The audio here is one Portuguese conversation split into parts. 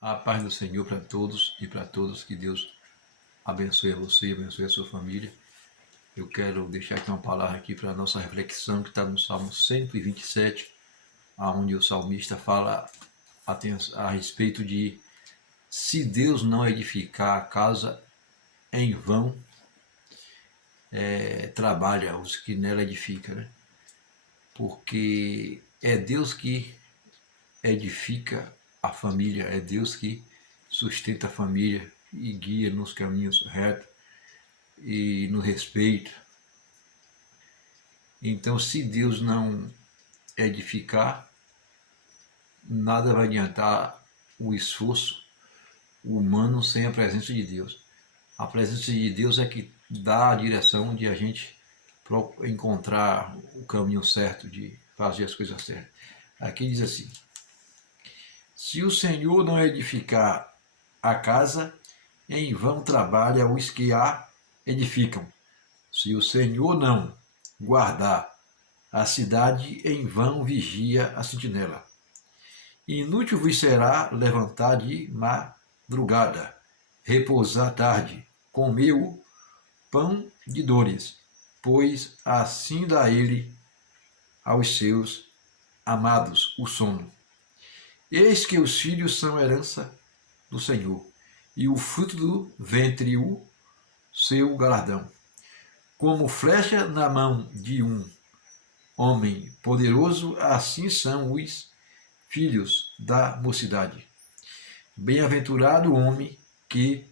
A paz do Senhor para todos e para todos, que Deus abençoe a você, abençoe a sua família. Eu quero deixar aqui uma palavra aqui para a nossa reflexão, que está no Salmo 127, onde o salmista fala a respeito de: se Deus não edificar a casa, em vão trabalha os que nela edificam, né? Porque é Deus que edifica a família, é Deus que sustenta a família e guia nos caminhos retos e no respeito. Então, se Deus não edificar, nada vai adiantar o esforço humano sem a presença de Deus. A presença de Deus é que dá a direção de a gente encontrar o caminho certo, de fazer as coisas certas. Aqui diz assim: se o Senhor não edificar a casa, em vão trabalha os que a edificam. Se o Senhor não guardar a cidade, em vão vigia a sentinela. Inútil vos será levantar de madrugada, repousar tarde, comer o pão de dores, pois assim dá ele aos seus amados o sono. Eis que os filhos são herança do Senhor, e o fruto do ventre o seu galardão. Como flecha na mão de um homem poderoso, assim são os filhos da mocidade. Bem-aventurado o homem que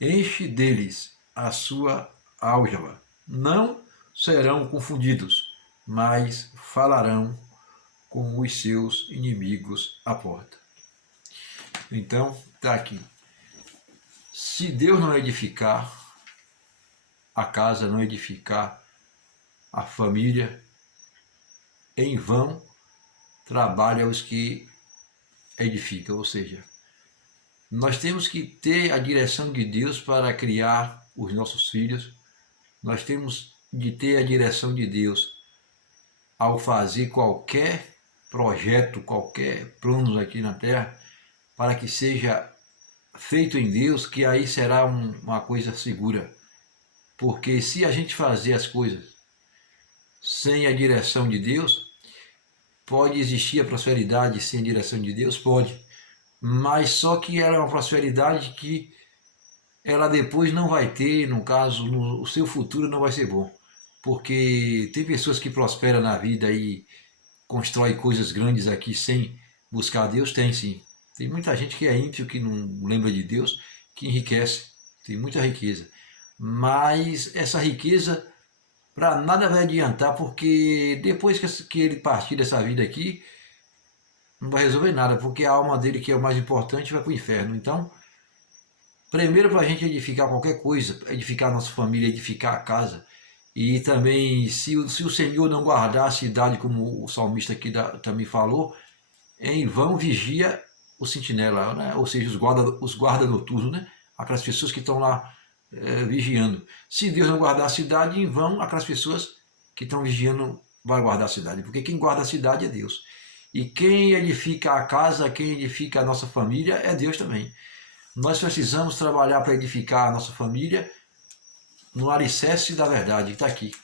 enche deles a sua álgava. Não serão confundidos, mas falarão com os seus inimigos à porta. Então, está aqui. Se Deus não edificar a casa, não edificar a família, em vão trabalha os que edificam. Ou seja, nós temos que ter a direção de Deus para criar os nossos filhos. Nós temos de ter a direção de Deus ao fazer qualquer projeto, qualquer plano aqui na Terra, para que seja feito em Deus, que aí será uma coisa segura. Porque se a gente fazer as coisas sem a direção de Deus, pode existir a prosperidade sem a direção de Deus? Pode. Mas só que ela é uma prosperidade que ela depois não vai ter, no caso, o seu futuro não vai ser bom. Porque tem pessoas que prosperam na vida e constroem coisas grandes aqui sem buscar Deus? Tem sim. Tem muita gente que é ímpio, que não lembra de Deus, que enriquece. Tem muita riqueza. Mas essa riqueza para nada vai adiantar, porque depois que ele partir dessa vida aqui, não vai resolver nada, porque a alma dele, que é o mais importante, vai para o inferno. Então, primeiro, para a gente edificar qualquer coisa, edificar a nossa família, edificar a casa, e também, se o Senhor não guardar a cidade, como o salmista aqui também falou, em vão vigia o sentinela, né? Ou seja, os guarda noturnos, né? Aquelas pessoas que estão lá vigiando. Se Deus não guardar a cidade, em vão aquelas pessoas que estão vigiando vai guardar a cidade, porque quem guarda a cidade é Deus. E quem edifica a casa, quem edifica a nossa família é Deus também. Nós precisamos trabalhar para edificar a nossa família no alicerce da verdade, que está aqui.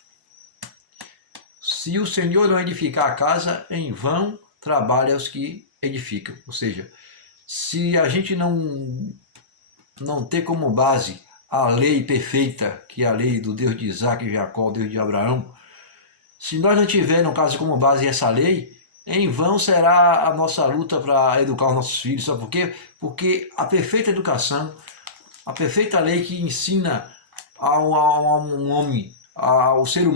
Se o Senhor não edificar a casa, em vão trabalha os que edificam. Ou seja, se a gente não ter como base a lei perfeita, que é a lei do Deus de Isaac e Jacó, Deus de Abraão, se nós não tiver, no caso, como base essa lei, em vão será a nossa luta para educar os nossos filhos. Sabe por quê? Porque a perfeita educação, a perfeita lei que ensina a um homem, ao ser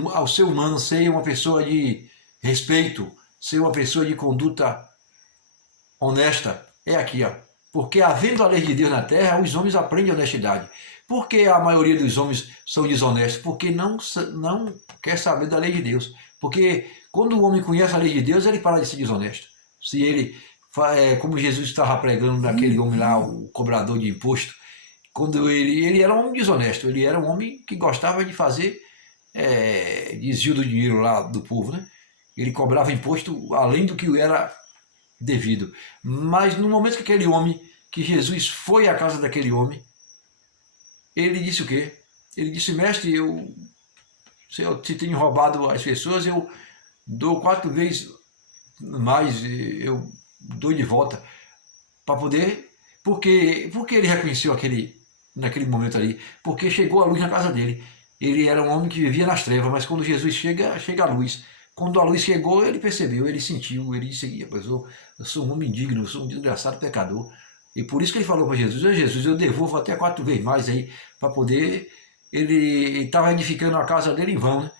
humano, ser uma pessoa de respeito, ser uma pessoa de conduta honesta, é aqui, ó. Porque havendo a lei de Deus na terra, os homens aprendem a honestidade. Por que a maioria dos homens são desonestos? Porque não quer saber da lei de Deus. Porque quando o homem conhece a lei de Deus, ele para de ser desonesto. Se ele, como Jesus estava pregando naquele homem lá, o cobrador de imposto, quando ele era um homem desonesto, ele era um homem que gostava de fazer desvio do dinheiro lá do povo, né? Ele cobrava imposto além do que era devido. Mas no momento que aquele homem que Jesus foi à casa daquele homem, ele disse o quê? Ele disse: mestre, se eu te tenho roubado as pessoas, eu dou 4 vezes mais, eu dou de volta, para poder. Porque ele reconheceu naquele momento ali? Porque chegou a luz na casa dele. Ele era um homem que vivia nas trevas, mas quando Jesus chega, chega a luz. Quando a luz chegou, ele percebeu, ele sentiu, ele disse: eu sou um homem indigno, eu sou um desgraçado pecador. E por isso que ele falou para Jesus: Jesus, eu devolvo até 4 vezes mais aí, para poder. Ele estava edificando a casa dele em vão, né?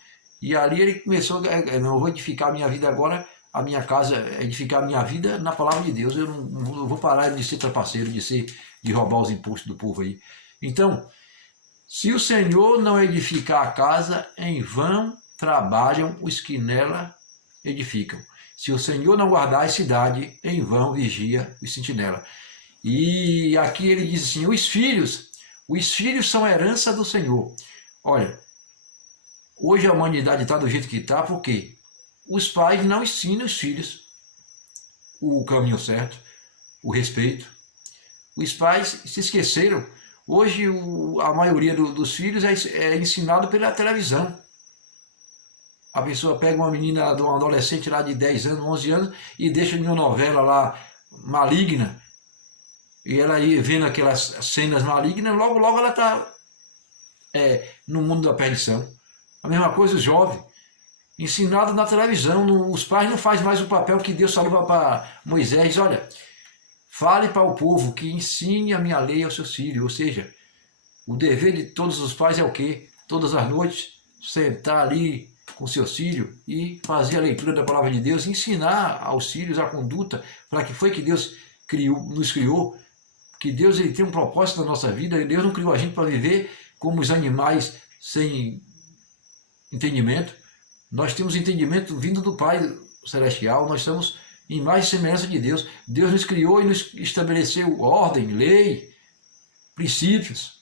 E ali ele começou: não, eu vou edificar a minha vida agora, a minha casa, edificar a minha vida na palavra de Deus. Eu não vou parar de ser trapaceiro, de roubar os impostos do povo aí. Então, se o Senhor não edificar a casa, em vão trabalham os que nela edificam. Se o Senhor não guardar a cidade, em vão vigia o sentinela. E aqui ele diz assim: os filhos são a herança do Senhor. Olha, hoje a humanidade está do jeito que está, porque os pais não ensinam os filhos o caminho certo, o respeito. Os pais se esqueceram. Hoje a maioria dos filhos é ensinado pela televisão. A pessoa pega uma menina, uma adolescente lá de 10 anos, 11 anos, e deixa em uma novela lá maligna, e ela aí vendo aquelas cenas malignas, logo logo ela está no mundo da perdição. A mesma coisa os jovens, ensinado na televisão. Os pais não fazem mais o papel que Deus falou para Moisés: olha, fale para o povo que ensine a minha lei aos seus filhos. Ou seja, o dever de todos os pais é o quê? Todas as noites, sentar ali com seus filhos e fazer a leitura da palavra de Deus, ensinar aos filhos a conduta, para que foi que Deus nos criou, que Deus ele tem um propósito na nossa vida. Deus não criou a gente para viver como os animais sem entendimento. Nós temos entendimento vindo do Pai Celestial, nós estamos em mais semelhança de Deus. Deus nos criou e nos estabeleceu ordem, lei, princípios,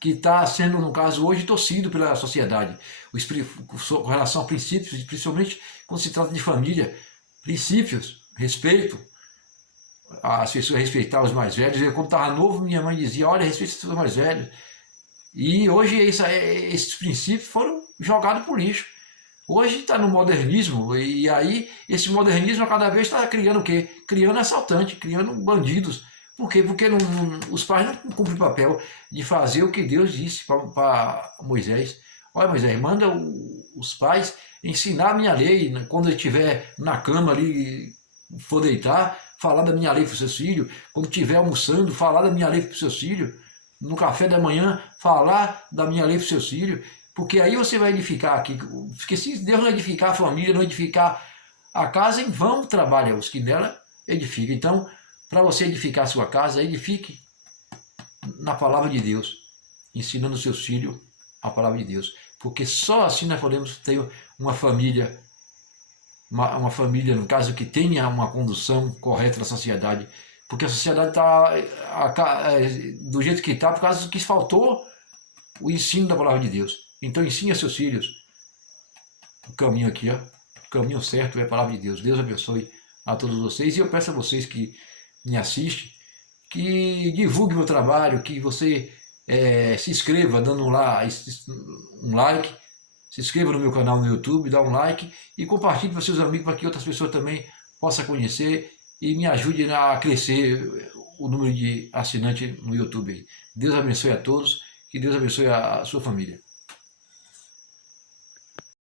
que está sendo, no caso hoje, torcido pela sociedade. Com relação a princípios, principalmente quando se trata de família, princípios, respeito, as pessoas respeitar os mais velhos. Eu, quando estava novo, minha mãe dizia: olha, respeita os mais velhos. E hoje esses princípios foram jogados por lixo. Hoje está no modernismo, e aí esse modernismo a cada vez está criando o quê? Criando assaltante, criando bandidos. Por quê? Porque os pais não cumprem o papel de fazer o que Deus disse para Moisés. Olha, Moisés, manda os pais ensinar a minha lei. Quando ele estiver na cama ali, for deitar, falar da minha lei para os seus filhos. Quando estiver almoçando, falar da minha lei para os seus filhos. No café da manhã, falar da minha lei para os seus filhos. Porque aí você vai edificar aqui. Porque se Deus não edificar a família, não edificar a casa, em vão trabalha os que nela edificam. Então, para você edificar a sua casa, edifique na palavra de Deus, ensinando os seus filhos a palavra de Deus. Porque só assim nós podemos ter uma família, no caso, que tenha uma condução correta na sociedade. Porque a sociedade está do jeito que está por causa que faltou o ensino da palavra de Deus. Então ensine a seus filhos o caminho aqui, ó. O caminho certo é a palavra de Deus. Deus abençoe a todos vocês. E eu peço a vocês que me assistem, que divulgue meu trabalho, que você se inscreva dando um like, se inscreva no meu canal no YouTube, dá um like e compartilhe para seus amigos, para que outras pessoas também possam conhecer e me ajude a crescer o número de assinantes no YouTube. Deus abençoe a todos, que Deus abençoe a sua família.